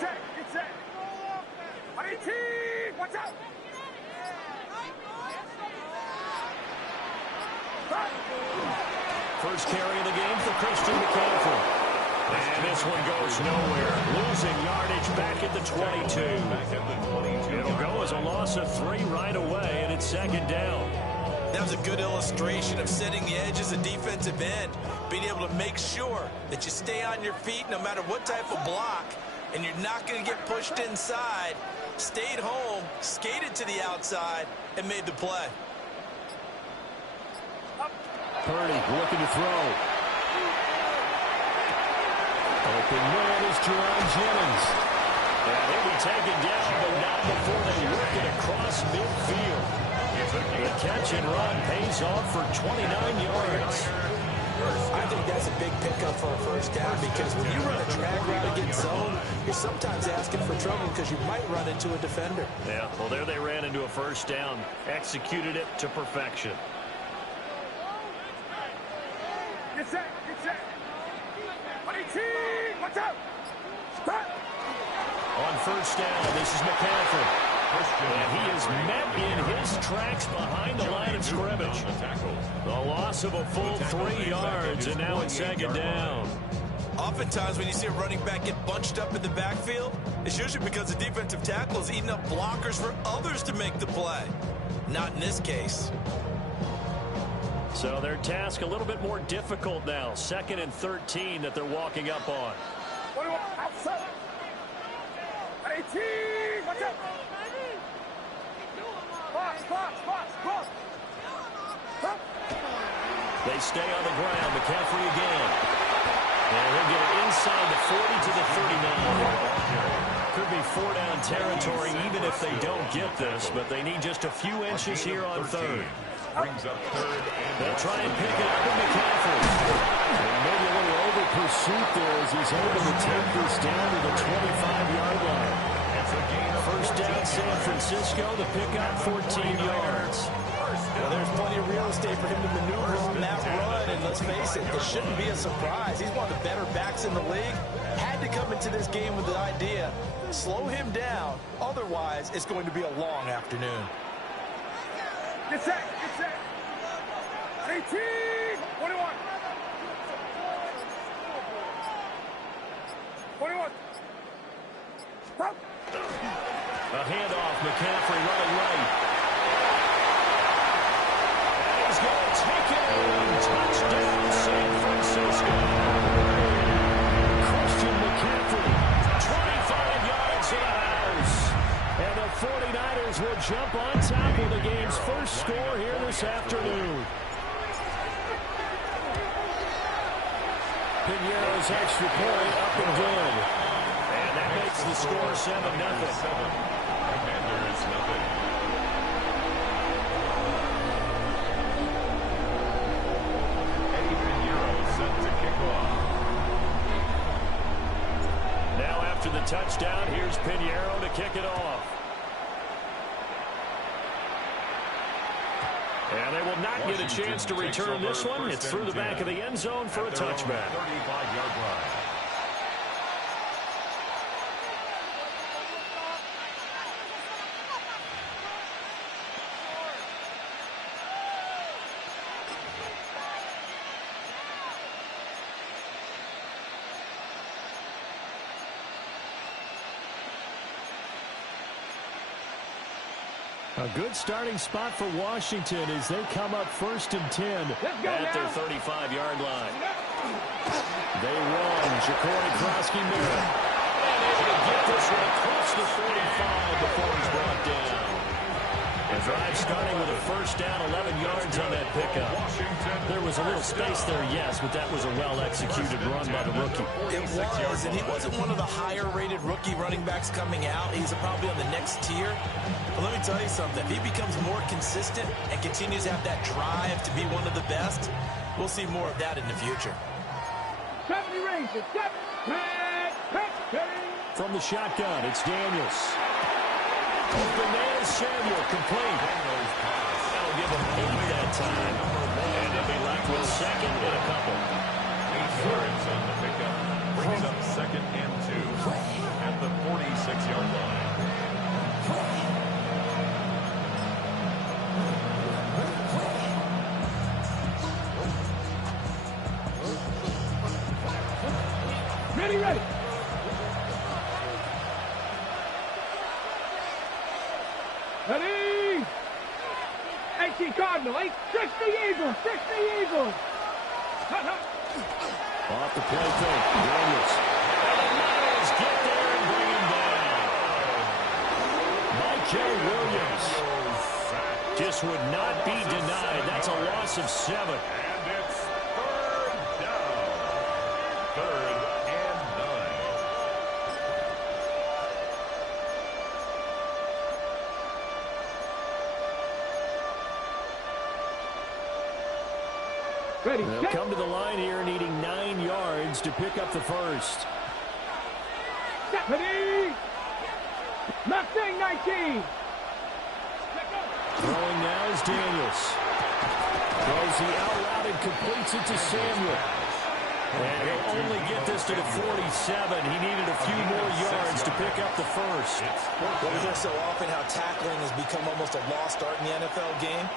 Get set. 18. Watch out. First carry of the game for Christian McCaffrey. And this one goes nowhere. Losing yardage back at the 22. It'll go as a loss of 3 right away, and it's second down. That was a good illustration of setting the edge as a defensive end, being able to make sure that you stay on your feet no matter what type of block, and you're not going to get pushed inside. Stayed home, skated to the outside, and made the play. Purdy looking to throw. Open man is Jerome Jennings. And he'll be taken down, but not before they work it across midfield. The catch and run pays off for 29 yards. I think that's a big pickup for a first down, because when you run a drag route against zone, you're sometimes asking for trouble because you might run into a defender. Yeah, well, there they ran into a first down. Executed it to perfection. Get set. 18. Watch out. Stop. On first down, this is McCaffrey. And he is met in his tracks behind the line of scrimmage. The loss of a full 3 yards, and now it's second down. Oftentimes when you see a running back get bunched up in the backfield, it's usually because the defensive tackle is eating up blockers for others to make the play. Not in this case. So their task a little bit more difficult now. 2nd and 13 that they're walking up on. Outside. 18. Watch out. Box. They stay on the ground. McCaffrey again. And he'll get it inside the 40 to the 39. Could be 4-down territory even if they don't get this, but they need just a few inches here on 3rd. Brings up 3rd, and they'll try and pick it up with McCaffrey. And maybe a little over pursuit there as he's able to take this down to the 25-yard line. First down, San Francisco, the pickup, 14 yards. Well, there's plenty of real estate for him to maneuver on that run, and let's face it, it shouldn't be a surprise. He's one of the better backs in the league. Had to come into this game with the idea, slow him down, otherwise it's going to be a long afternoon. Get set. 18. 21. 21. Stop. A handoff, McCaffrey running right. And he's going to take it in. Touchdown, San Francisco. Christian McCaffrey, 25 yards in the house. And the 49ers will jump on top of the game's first score here this afternoon. Pinheiro's extra point up and good. And that makes the score 7-0. Commanders nothing. Eddie Pinheiro set to kick off. Now after the touchdown, here's Pinheiro to kick it off. And they will not get a chance to return this one. It's through the back of the end zone for a touchback. 35-yard line. A good starting spot for Washington as they come up 1st and 10 at their 35-yard line. They run. Ja'Cory Krosky-Miller. And able to get this one across the 45 before he's brought down. The drive starting with a first down, 11 yards on that pickup. There was a little space there, yes, but that was a well-executed run by the rookie. It was, and he wasn't one of the higher-rated rookie running backs coming out. He's probably on the next tier. But let me tell you something. If he becomes more consistent and continues to have that drive to be one of the best, we'll see more of that in the future. From the shotgun, it's Daniels. Open man, Samuel, complete. That'll give him 8 that time. And they'll be left with 2nd and a couple. 8 yards on the pickup. Brings up 2nd and 2 at the Ready, ready. Ready. 18 Cardinal, 60 Eagles, 60 Eagles. Off the play fake, Daniels. And the Lions get there and bring him down. Michael Williams just would not be denied. That's a loss of 7. And it's third down. Third and 9. Ready, They'll come to the line here needing 9 yards to pick up the first. ready. Mustang 19. Throwing now is Daniels. Throws the out route and completes it to Samuel. And he'll only get this to the 47. He needed a few more yards to pick up the first. We hear so often how tackling has become almost a lost art in the NFL game.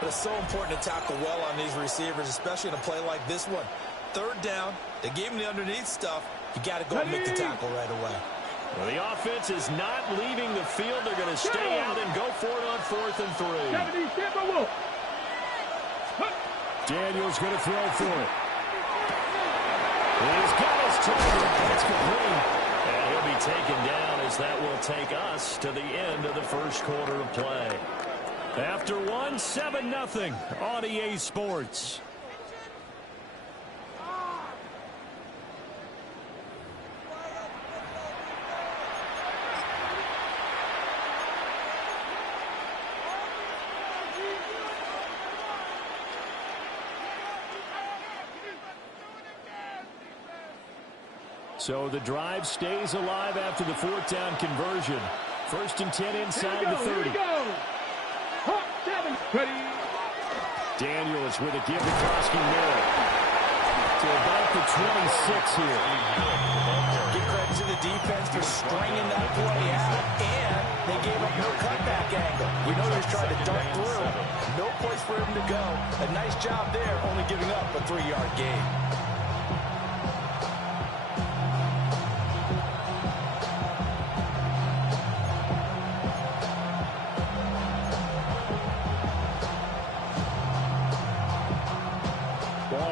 But it's so important to tackle well on these receivers, especially in a play like this one. Third down, they gave him the underneath stuff. You got to go and make the tackle right away. Well, the offense is not leaving the field. They're going to stay out and go for it on 4th and 3. 70 Timberwolf. Daniels going to throw for it. He's got his target. That's complete. And he'll be taken down as that will take us to the end of the first quarter of play. After 7-0 on EA Sports. So the drive stays alive after the 4th down conversion. 1st and 10 inside the 30. Daniels with a give to Krosky Miller. To about the 26 here. Give credit to the defense for stringing that play out, and they gave up no cutback angle. You know he was trying to dart through. No place for him to go. A nice job there, only giving up a 3-yard gain.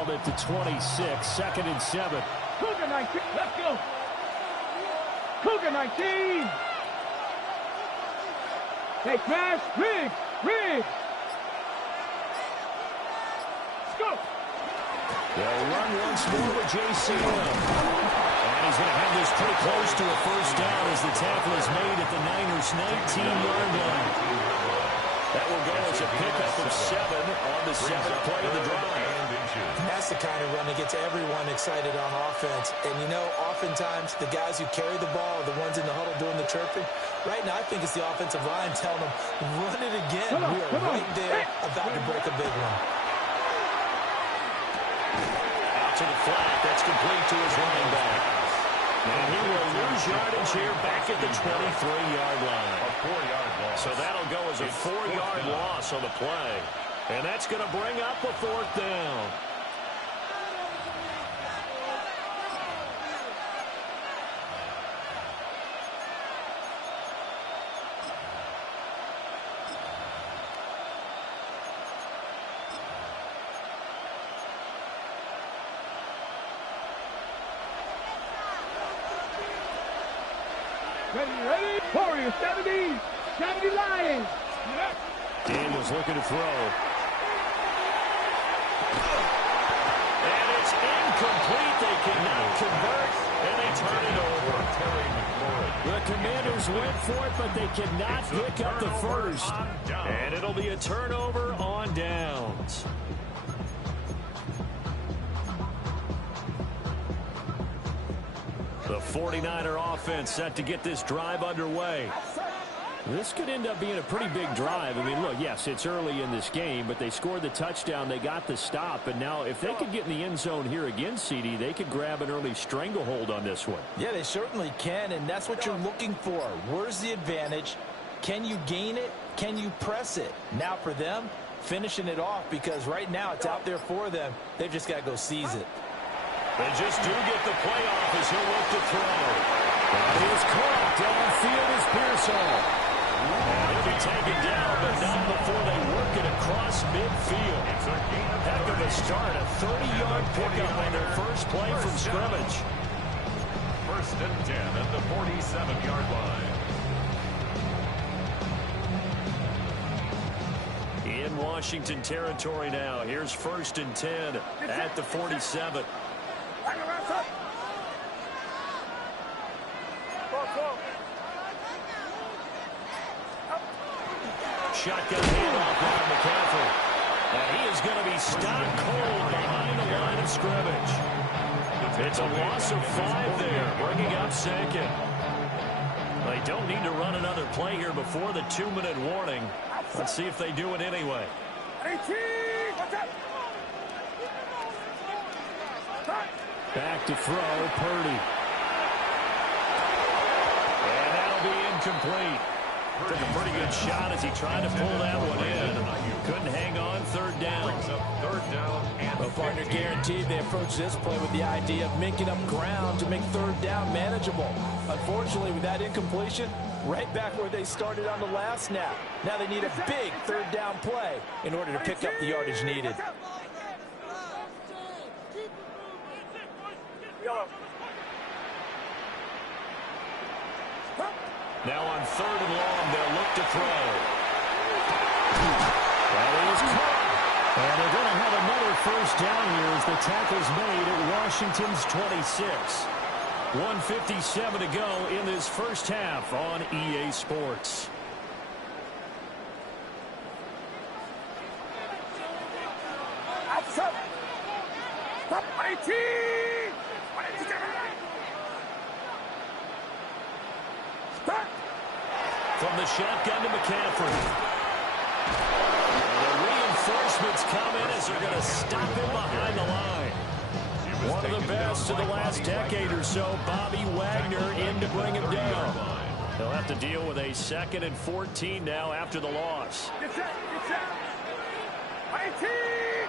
At the 26, 2nd and 7. Cougar 19, let's go. Cougar 19. Hey, Crash, Riggs. Let's go. They'll run once more with J.C. And he's going to have this pretty close to a first down as the tackle is made at the Niners' 19-yard line. That will go as a pickup of 7 on the 7th play of the drive. And that's the kind of run that gets everyone excited on offense. And, you know, oftentimes the guys who carry the ball are the ones in the huddle doing the chirping. Right now, I think it's the offensive line telling them, run it again. We are right there about to break a big one. Out to the flat. That's complete to his running back. And he will lose yardage here back at the 23-yard line. A 4-yard loss. So that'll go as a 4-yard loss on the play. And that's going to bring up a 4th down. Ready. Warriors, 70 Lions. Daniels looking to throw. And it's incomplete. They cannot convert, and they turn it over. The Commanders went for it, but they cannot pick up the first. And it'll be a turnover on downs. The 49er offense set to get this drive underway. This could end up being a pretty big drive. I mean, look, yes, it's early in this game, but they scored the touchdown. They got the stop. And now if they could get in the end zone here again, CD, they could grab an early stranglehold on this one. Yeah, they certainly can, and that's what you're looking for. Where's the advantage? Can you gain it? Can you press it? Now for them, finishing it off, because right now it's out there for them. They've just got to go seize it. They just do get the play off as he'll look to throw. That is caught. Downfield is Pearsall. And he'll be taken down, but not before they work it across midfield. Heck of a start. A 30-yard pickup on their first play from scrimmage. 1st and 10 at the 47-yard line. In Washington territory now. Here's 1st and 10 at the 47. Shotgun handoff by McCaffrey. And he is going to be stopped cold behind the line of scrimmage. It's a loss of 5 there, bringing up 2nd. They don't need to run another play here before the 2-minute warning. Let's see if they do it anyway. Back to throw, Purdy. And that'll be incomplete. Took a pretty good shot as he tried to pull that one in. Couldn't hang on. 3rd down. Well, partner, guaranteed they approach this play with the idea of making up ground to make 3rd down manageable. Unfortunately, with that incompletion, right back where they started on the last snap. Now they need a big 3rd down play in order to pick up the yardage needed. Now on 3rd and long, they'll look to throw. That is caught. And they're going to have another 1st down here as the tackle's made at Washington's 26. 1:57 to go in this first half on EA Sports. From the shotgun to McCaffrey. The reinforcements come in as they're going to stop him behind the line. One of the best of the last decade or so, Bobby Wagner, in to bring him down. They'll have to deal with a 2nd and 14 now after the loss. Get set, get set.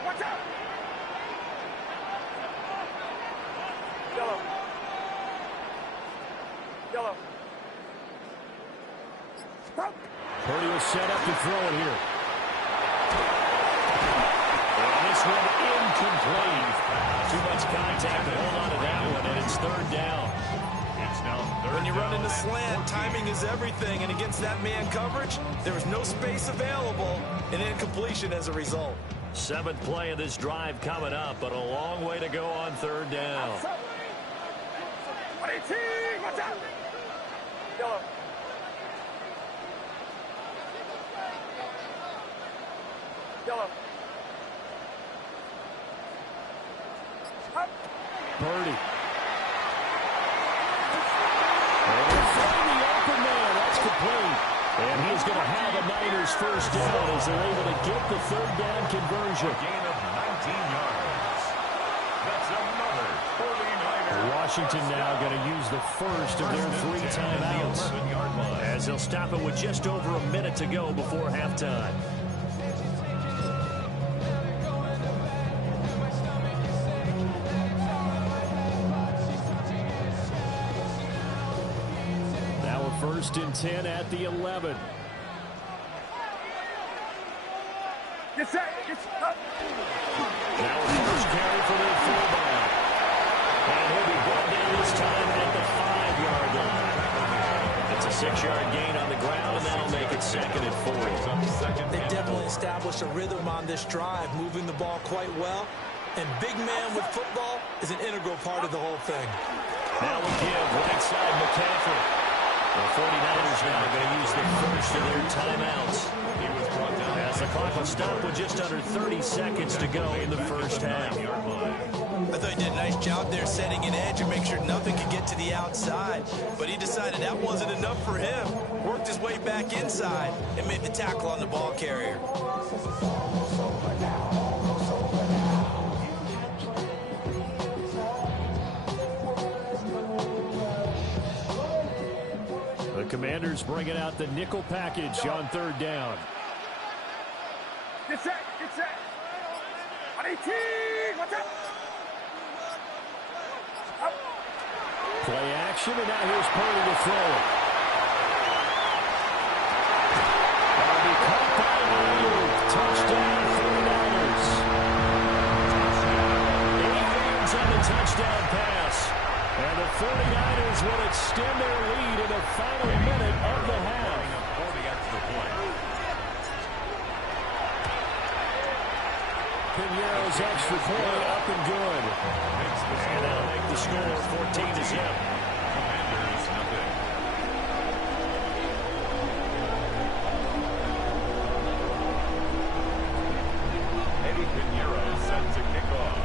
Watch out. Yellow. Yellow. Purdy will set up to throw it here. And this one incomplete. Too much contact to hold on to that one, and it's 3rd down. It's now 3rd When you run down into and slant, 14. timing is everything, and against that man coverage, there was no space available, and incompletion as a result. 7th play of this drive coming up, but a long way to go on 3rd down. Watch out. Yellow. Yellow. Purdy. And they're throwing the open man. That's complete. And he's going to have a Niners 1st down as they're able to get the 3rd down conversion. Gain of 19 yards. That's another 49er. Washington now going to use the first of their 3 timeouts, 11-yard line. as they'll stop it with just over a minute to go before halftime. Now a 1st and 10 at the 11. Get set, get set. Now a first carry for their fullback. And he'll be brought down this time at the 5-yard line. It's a 6-yard gain on the ground, and that'll make it 2nd and 4. They definitely established a rhythm on this drive, moving the ball quite well. And big man with football is an integral part of the whole thing. Now we give right side McCaffrey. The 49ers now going to use the first of their timeouts. As the clock will stop with just under 30 seconds to go in the first half. I thought he did a nice job there setting an edge and make sure nothing could get to the outside. But he decided that wasn't enough for him. Worked his way back inside and made the tackle on the ball carrier. The Commanders bringing out the nickel package on third down. Get set, get set. 118, watch out. Play action, and now here's Purdy to throw it. That'll be caught by Ayuk. Touchdown, 49ers. 8 yards on the touchdown pass. And the 49ers will extend their lead in the final minute of the half. 40 extra points. Pinheiro's extra point up and good. And that'll make the score 14-0. Commanders, nothing. Eddie Pinheiro set to kick off.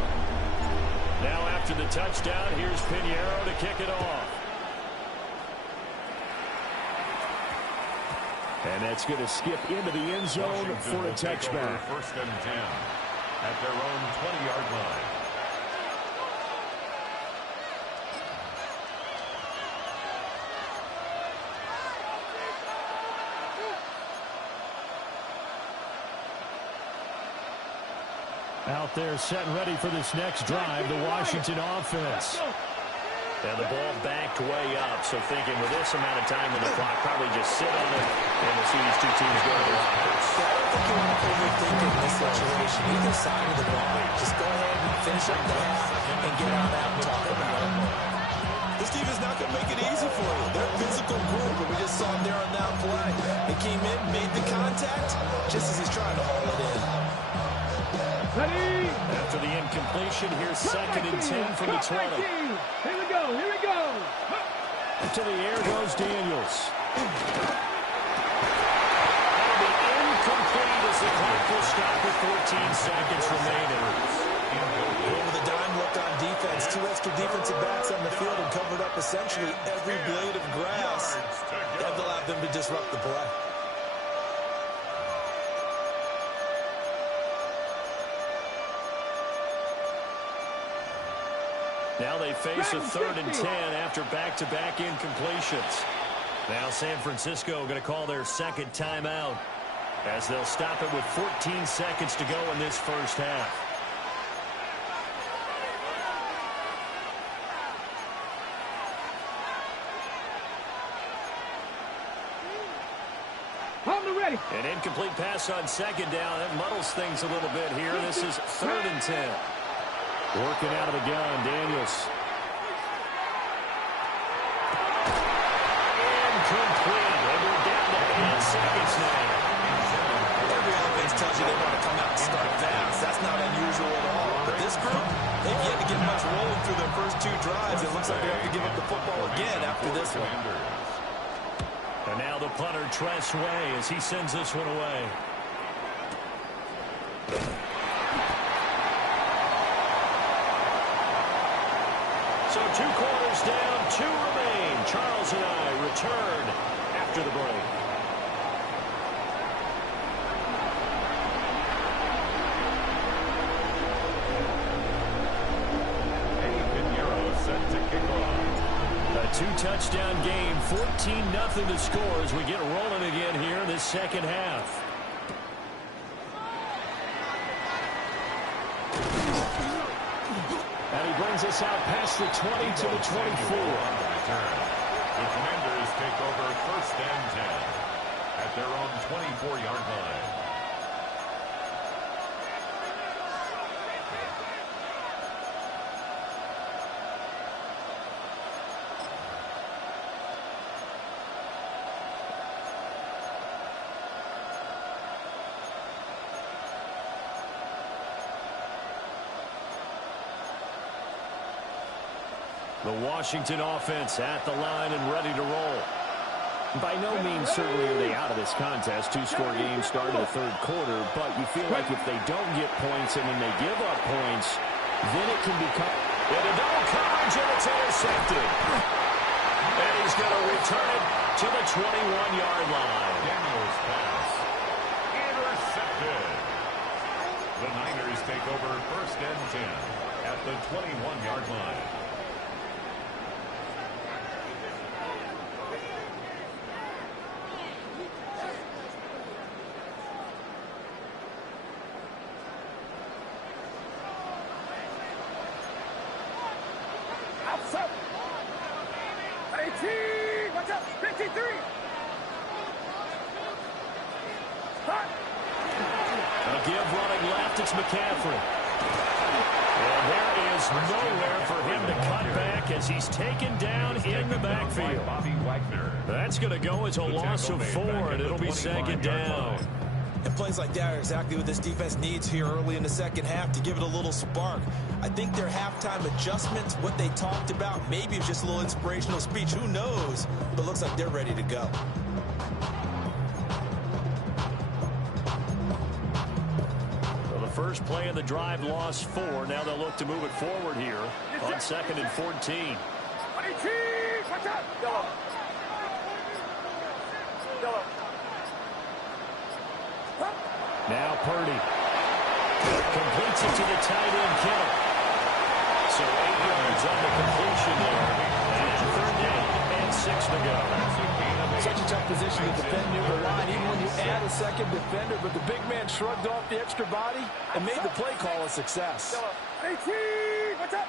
Now after the touchdown, here's Pinheiro to kick it off. And that's going to skip into the end zone Washington for a touchback. First and 10 at their own 20-yard line. Out there set and ready for this next drive, the Washington offense. And the ball backed way up, so thinking with this amount of time on the clock, probably just sit on it, and we'll see these two teams go to the lockers. Yeah, I don't think you want to overthink it in this situation. Either side of the ball, just go ahead and finish up the half and get on out and talk about it. This team is not going to make it easy for you. They're a physical group, and we just saw them there on that play. They came in, made the contact, just as he's trying to haul it in. Ready? After the incompletion, here's second and 10 from the 20. Here we go, here we go. To the air goes Daniels. That'll be incomplete as the clock will stop with 14 seconds remaining. Over the dime look on defense. 2 extra defensive backs on the field and covered up essentially every blade of grass. That allowed them to disrupt the play. Now they face a third and 10 after back-to-back incompletions. Now San Francisco going to call their second timeout as they'll stop it with 14 seconds to go in this first half. Ready. An incomplete pass on second down. That muddles things a little bit here. This is third and 10. Working out of the gun, Daniels. Incomplete. And we're down to 8 seconds now. Every offense tells you they want to come out and start fast. That's not unusual at all. But this group, they've yet to get much rolling through their first 2 drives. It looks like they have to give up the football again after this one. And now the punter, Tress Way, as he sends this one away. So 2 quarters down, 2 remain. Charles and I return after the break. Eddie Pinheiro set to kick off. A 2-touchdown game, 14-0 to score as we get rolling again here in this second half. And he brings us out past the 20 to the 24. The Commanders take over first and 10 at their own 24-yard line. The Washington offense at the line and ready to roll. By no means certainly are they out of this contest. 2-score game started the third quarter, but you feel like if they don't get points and then they give up points, then it can become... Into double coverage, and it's intercepted. And he's going to return it to the 21-yard line. Daniels pass. Intercepted. The Niners take over first and 10 at the 21-yard line. Outside. 18. Watch out. 53. Hot. A give running left. It's McCaffrey. And there is nowhere for him to cut back as he's taken down in the backfield. Bobby Wagner. That's going to go as a loss of 4, and it'll be second down. And plays like that are exactly what this defense needs here early in the second half to give it a little spark. I think their halftime adjustments, what they talked about, maybe it's just a little inspirational speech. Who knows? But it looks like they're ready to go. Well, the first play of the drive lost 4. Now they'll look to move it forward here on 2nd and 14. 18. Watch out. Yellow. Yellow. Now Purdy completes it to the tight end, Kittle. So 8 yards on the completion there. And 3rd down and 6 to go. Such a tough position to defend near the line, even when you add a second defender. But the big man shrugged off the extra body and made the play call a success. 18. Watch out.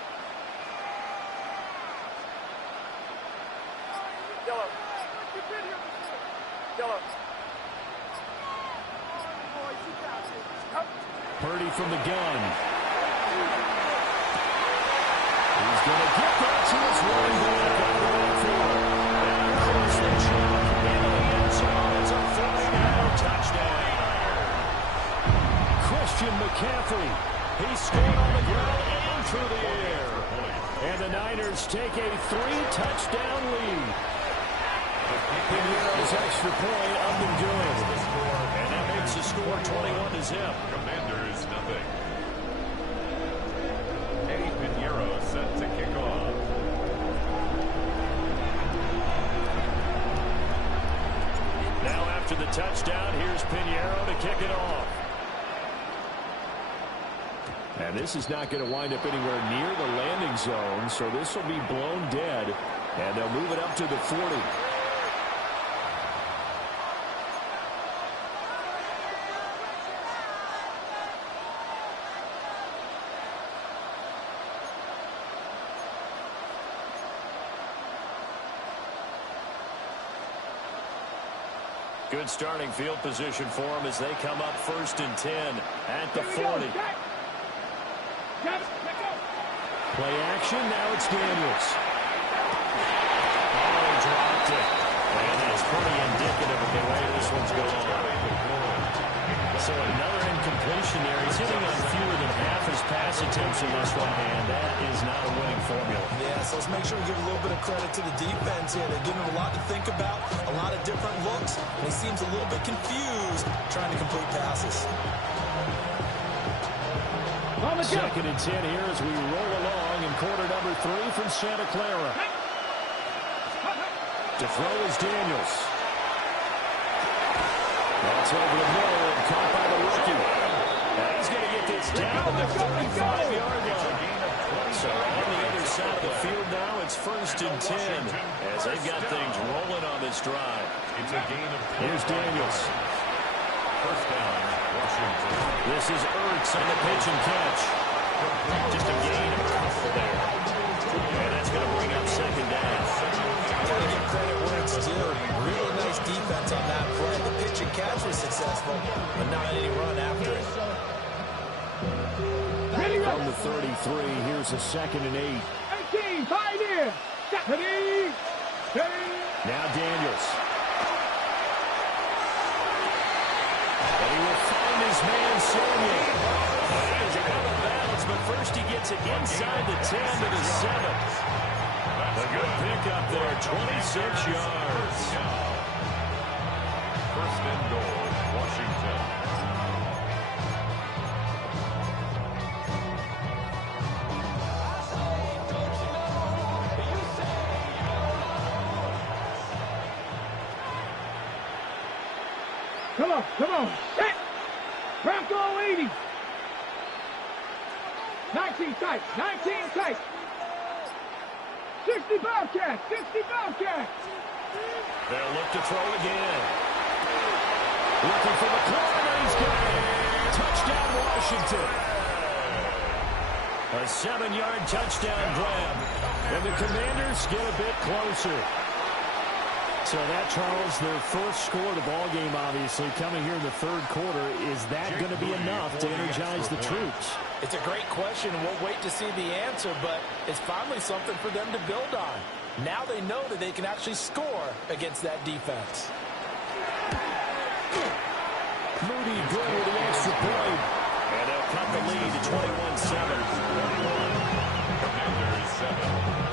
Yellow. Yellow. Purdy from the gun. He's going to get that to his running back on the backfield. And across the chalk into the end zone. It's a 49-yard touchdown. Christian McCaffrey. He scored on the ground and through the air. And the Niners take a 3-touchdown lead. Pinero's extra point up and good. And that makes the score 21-0. Commanders nothing. Eddie Pinheiro set to kick off. Now after the touchdown, here's Pinheiro to kick it off. And this is not going to wind up anywhere near the landing zone, so this will be blown dead. And they'll move it up to the 40. Good starting field position for them as they come up 1st and 10 at the 40. Play action, now it's Daniels. Oh, dropped it. And that's pretty indicative of the way this one's going. So another incompletion there. He's hitting on fewer than half his pass attempts in this one, and that is not a winning formula. Yeah, so let's make sure we give a little bit of credit to the defense here. They're giving him a lot to think about, a lot of different looks, and he seems a little bit confused trying to complete passes. 2nd and 10 here as we roll along in quarter number 3 from Santa Clara. To throw is Daniels. That's over the middle and caught by the rookie. And he's going to get this down to the 35-yard line. So on the other side of the field now, it's 1st and 10 as they've got things rolling on this drive. It's a gain of 12. Here's Daniels. First down, Washington. This is Ertz on the pitch and catch. Just a gain of a couple there. And that's going to bring up 2nd down. Gotta give credit where it's due. Really nice defense on that play. The pitch and catch was successful, but not any run after it. From the 33, here's a 2nd and 8. 18, pioneer. Ready. Now Daniels. And he will find his man, Samuel. He is out of bounds, but first he gets it inside the 10 to the 7. A good pickup there, 26 yards. 1st and goal, Washington. Come on. Set. Bronco 80. 19 tight. 19 tight. 60 Bobcat. 60 Bobcat. They'll look to throw again. Looking for the corner. He's got it. Touchdown, Washington. A 7-yard touchdown grab. And the Commanders get a bit closer. So that, Charles, their first score of the ball game, obviously, coming here in the third quarter. Is that going to be enough to energize the troops? It's a great question, and we'll wait to see the answer, but it's finally something for them to build on. Now they know that they can actually score against that defense. Moody good with the extra point. And they'll cut the lead to 21-7. 21. Commanders 7.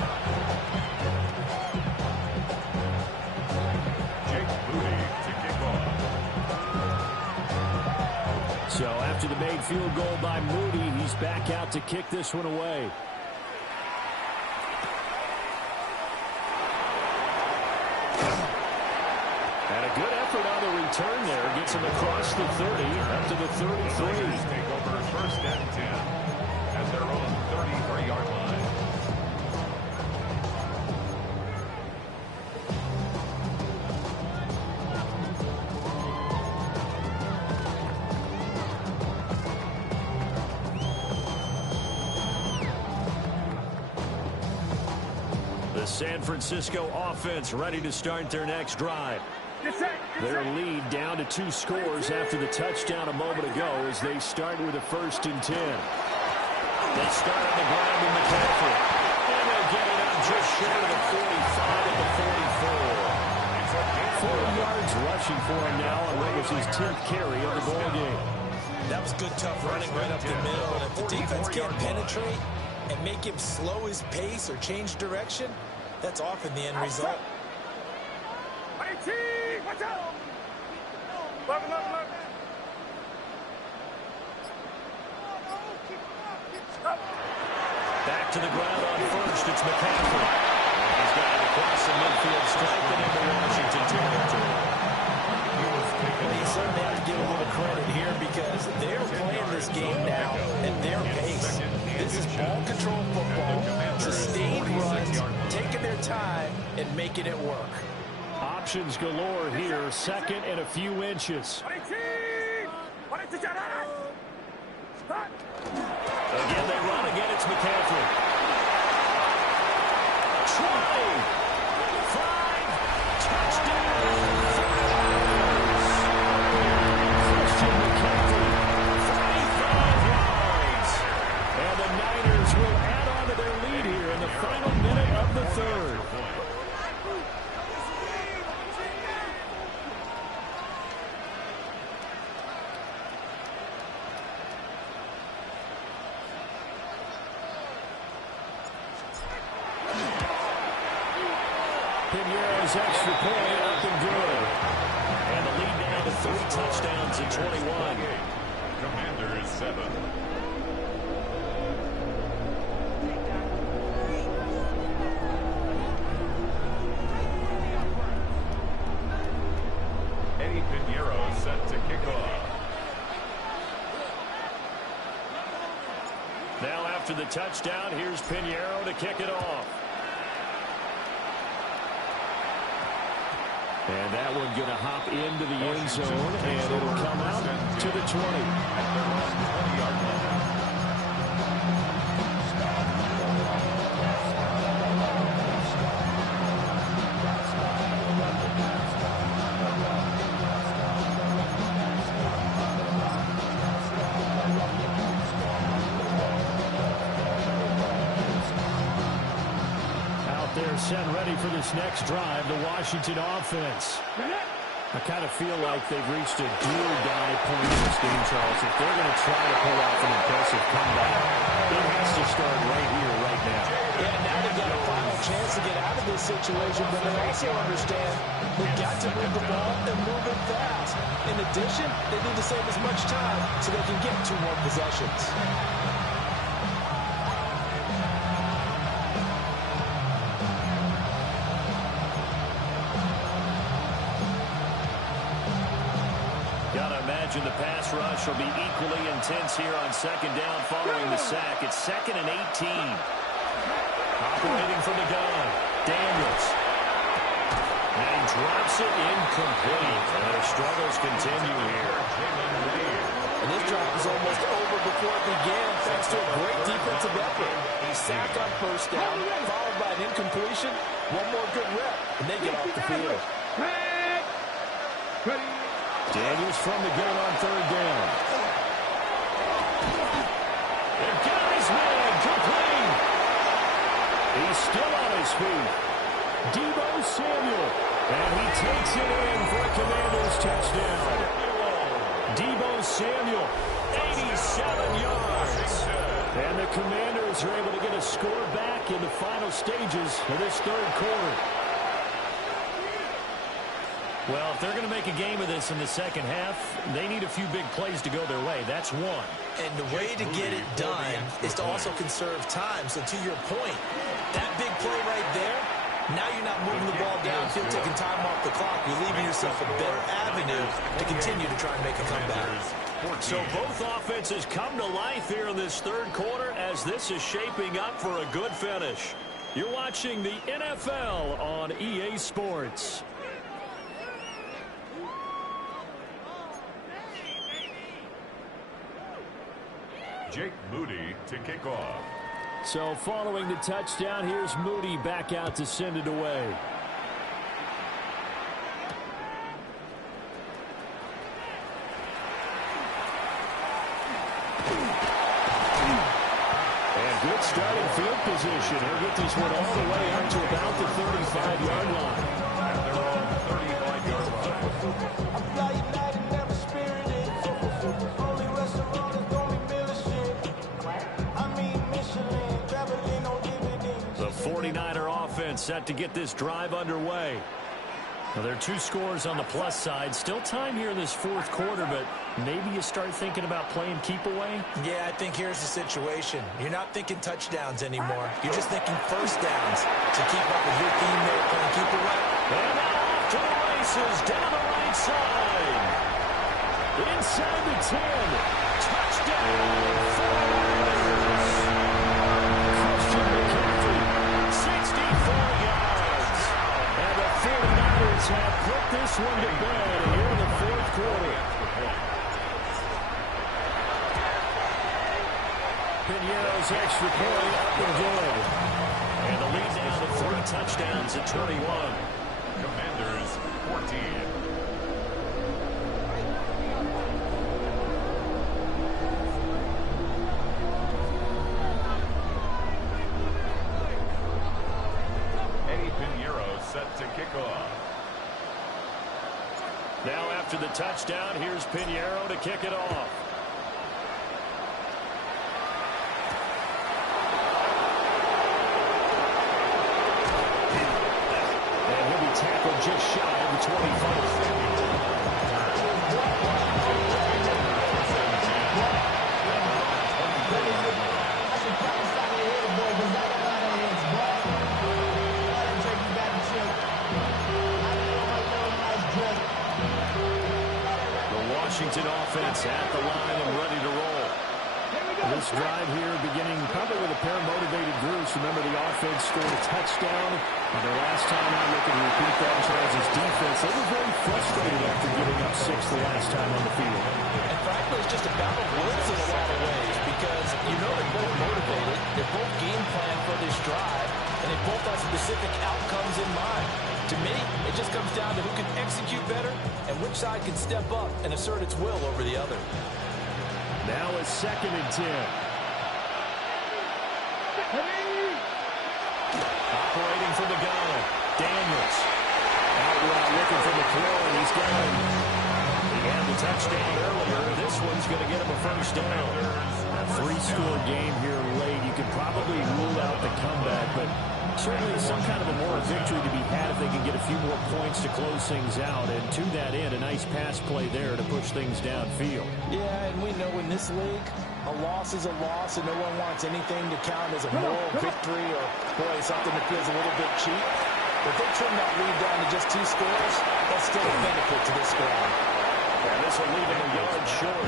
So after the made field goal by Moody, he's back out to kick this one away. And a good effort on the return there. Gets him across the 30, up to the 33. Take over first and 10 at their own 33-yard line. San Francisco offense ready to start their next drive. Their lead down to 2 scores after the touchdown a moment ago as they start with a 1st and 10. They start on the ground with McCaffrey. And they'll get it out just short of the 45 at the 44. 4 yards rushing for him now on what was his 10th carry of the ball game. That was good, tough running right up the middle. And if the defense can't penetrate and make him slow his pace or change direction, that's often the end result. Watch out! Look. Back to the ground on first. It's McCaffrey. He's got it across the midfield stripe and into Washington territory. He certainly has to give a little credit here because they're playing this game now at their pace. This is ball control football, sustained runs, taking their time and making it work. Options galore here, 2nd and a few inches. Again, they run. Again, it's McCaffrey. 20. 5. Touchdown. Christian McCaffrey. 45 yards. And the Niners will add on to their lead here in the final minute of the third. Pinheiro's extra point up and good. And the lead down to 3 touchdowns in 21. Commanders 7. Eddie Pinheiro set to kick off. Now after the touchdown, here's Pinheiro to kick it off. And that one going to hop into the end zone, and it'll come out to the 20. At their own 20-yard line. They're set ready for this next drive, the Washington offense. I kind of feel like they've reached a do-or-die point in this game, Charles. If they're going to try to pull off an impressive comeback, it has to start right here, right now. Yeah, now they've got a final chance to get out of this situation, but they also understand they've got to move the ball and move it fast. In addition, they need to save as much time so they can get 2 more possessions. imagine the pass rush will be equally intense here on second down following the sack. It's 2nd and 18. Operating from the gun, Daniels. And he drops it incomplete. And their struggles continue here. And this drive is almost over before it began, thanks to a great defensive effort. Sack on first down, followed by an incompletion. One more good rep, and they get off the field. Daniels from the gun on 3rd down. They've got his man complete. He's still on his feet. Deebo Samuel. And he takes it in for a Commanders touchdown. Deebo Samuel, 87 yards. And the Commanders are able to get a score back in the final stages of this 3rd quarter. Well, if they're going to make a game of this in the second half, they need a few big plays to go their way. That's one. And the way to get it done is to also conserve time. So to your point, that big play right there, now you're not moving the ball downfield, taking time off the clock. You're leaving yourself a better avenue to continue to try and make a comeback. So both offenses come to life here in this 3rd quarter as this is shaping up for a good finish. You're watching the NFL on EA Sports. Jake Moody to kick off. So following the touchdown, here's Moody back out to send it away. And good starting field position. He'll get this one all the way up to about the 35-yard line. At their own 35-yard line. The 49er offense set to get this drive underway. Well, there are 2 scores on the plus side. Still time here in this 4th quarter, but maybe you start thinking about playing keep away? Yeah, I think here's the situation. You're not thinking touchdowns anymore. You're just thinking first downs to keep up with your team there playing keep away. And now off to the races down the right side. Inside the 10. Touchdown. 49ers have put this one to bed here in the 4th quarter. Piñeiro's extra point up and good. And the lead down to 3 touchdowns at 21. Commanders 14. Set to kick off. Now after the touchdown, here's Piñeiro to kick it off. And he'll be tackled just shy of the 25. Washington offense at the line and ready to roll. This drive here beginning probably with a pair of motivated groups. Remember, the offense scored a touchdown. And their last time out, looking to repeat that Charles' defense. They were very frustrated after giving up 6 the last time on the field. And frankly, it's just a battle of wills in a lot of ways because you know they're both motivated. They're both game plan for this drive, and they both have specific outcomes in mind. To me, it just comes down to who can execute better and which side can step up and assert its will over the other. Now it's 2nd and 10. Operating from the gun, Daniels. Out route looking for the throw, and he's got him. He had the touchdown earlier. This one's going to get him a first down. A 3-score game here late. You could probably rule out the comeback, but certainly some kind of a moral victory to be had if they can get a few more points to close things out. And to that end, a nice pass play there to push things downfield. Yeah, and we know in this league, a loss is a loss, and no one wants anything to count as a moral victory or, boy, something that feels a little bit cheap. But if they trim that lead down to just 2 scores, that's still a benefit to this squad. And this will leave him a yard short.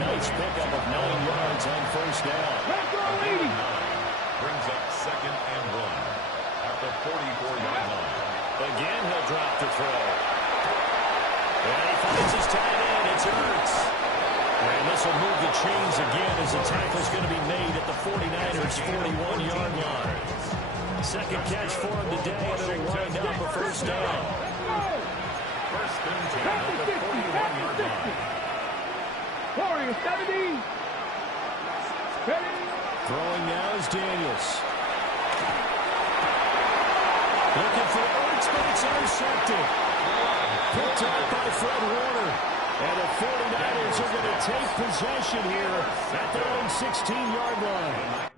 Nice pickup of 9 yards on first down. Brings up 2nd and 1 at the 44-yard line. Again, he'll drop to throw. And he finds his tight end. It's Ertz. And this will move the chains again as the tackle's going to be made at the 49ers' 41-yard line. Second catch for him today, and it'll wind up a first down. First and 10 at the 41-yard line. Warriors 70. Ready. Throwing now is Daniels. Looking for Ertz, but it's intercepted. Picked up by Fred Warner. And the 49ers are going to take possession here at their own 16-yard line.